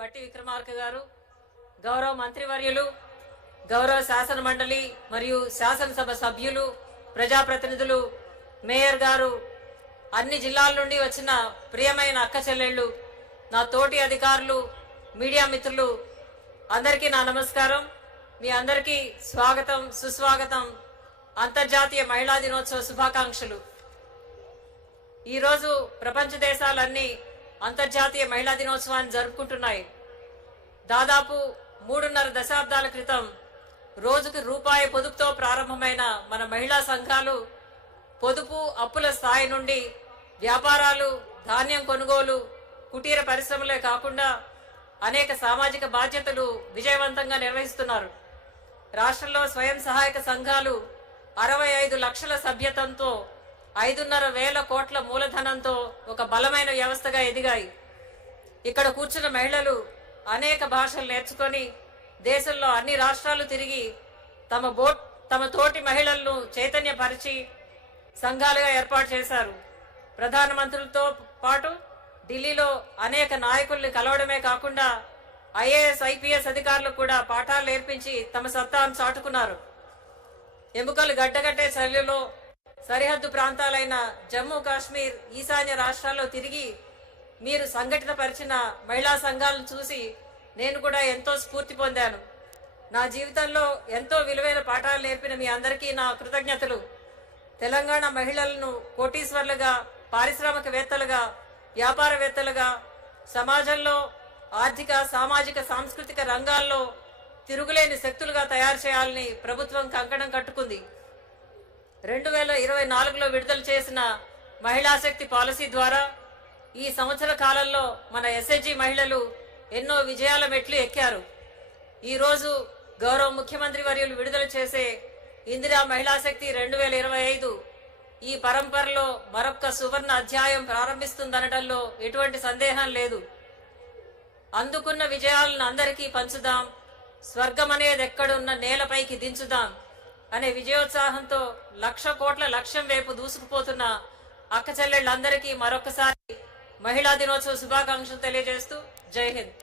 బట్టి విక్రమార్క గారు, గౌరవ మంత్రివర్యులు, గౌరవ శాసన మండలి మరియు శాసనసభ సభ్యులు, ప్రజాప్రతినిధులు, మేయర్ గారు, అన్ని జిల్లాల నుండి వచ్చిన ప్రియమైన అక్క చెల్లెళ్ళు, నా తోటి అధికారులు, మీడియా మిత్రులు అందరికీ నా నమస్కారం. మీ అందరికీ స్వాగతం, సుస్వాగతం. అంతర్జాతీయ మహిళా దినోత్సవ శుభాకాంక్షలు. ఈరోజు ప్రపంచ దేశాలన్నీ అంతర్జాతీయ మహిళా దినోత్సవాన్ని జరుపుకుంటున్నాయి. దాదాపు 3.5 దశాబ్దాల క్రితం రోజుకు రూపాయి పొదుపుతో ప్రారంభమైన మన మహిళా సంఘాలు పొదుపు అప్పుల స్థాయి నుండి వ్యాపారాలు, ధాన్యం కొనుగోలు, కుటీర పరిశ్రమలే కాకుండా అనేక సామాజిక బాధ్యతలు విజయవంతంగా నిర్వహిస్తున్నారు. రాష్ట్రంలో స్వయం సహాయక సంఘాలు 65 లక్షల సభ్యత్వంతో 5.5 కోట్ల మూలధనంతో ఒక బలమైన వ్యవస్థగా ఎదిగాయి. ఇక్కడ కూర్చున్న మహిళలు అనేక భాషలు నేర్చుకొని దేశంలో అన్ని రాష్ట్రాలు తిరిగి తమ తోటి మహిళలను చైతన్యపరిచి సంఘాలుగా ఏర్పాటు చేశారు. ప్రధానమంత్రులతో పాటు ఢిల్లీలో అనేక నాయకుల్ని కలవడమే కాకుండా ఐఏఎస్, ఐపీఎస్ అధికారులకు కూడా పాఠాలు నేర్పించి తమ సత్తాను చాటుకున్నారు. ఎముకలు గడ్డగట్టే చర్యలో సరిహద్దు ప్రాంతాలైన జమ్మూ కాశ్మీర్, ఈశాన్య రాష్ట్రాల్లో తిరిగి మీరు సంఘటిత పరిచిన మహిళా సంఘాలను చూసి నేను కూడా ఎంతో స్ఫూర్తి పొందాను. నా జీవితంలో ఎంతో విలువైన పాఠాలు నేర్పిన మీ అందరికీ నా కృతజ్ఞతలు. తెలంగాణ మహిళలను కోటీశ్వర్లుగా, పారిశ్రామికవేత్తలుగా, వ్యాపారవేత్తలుగా, సమాజంలో ఆర్థిక, సామాజిక, సాంస్కృతిక రంగాల్లో తిరుగులేని శక్తులుగా తయారు చేయాలని ప్రభుత్వం కంకణం కట్టుకుంది. 2024లో విడుదల చేసిన మహిళా శక్తి పాలసీ ద్వారా ఈ సంవత్సర కాలంలో మన ఎస్హెచ్జి మహిళలు ఎన్నో విజయాల మెట్లు ఎక్కారు. ఈరోజు గౌరవ ముఖ్యమంత్రి వర్యులు విడుదల చేసే ఇందిరా మహిళా శక్తి 2025 ఈ పరంపరలో మరొక సువర్ణ అధ్యాయం ప్రారంభిస్తుందనడంలో ఎటువంటి సందేహం లేదు. అందుకున్న విజయాలను అందరికీ పంచుదాం, స్వర్గం అనేది ఎక్కడున్న నేలపైకి దించుదాం అనే విజయోత్సాహంతో 1,00,000 కోట్ల లక్ష్యం వైపు దూసుకుపోతున్న అక్క చెల్లెళ్ళందరికీ మరొకసారి మహిళా దినోత్సవ శుభాకాంక్షలు తెలియజేస్తూ జై హింద్.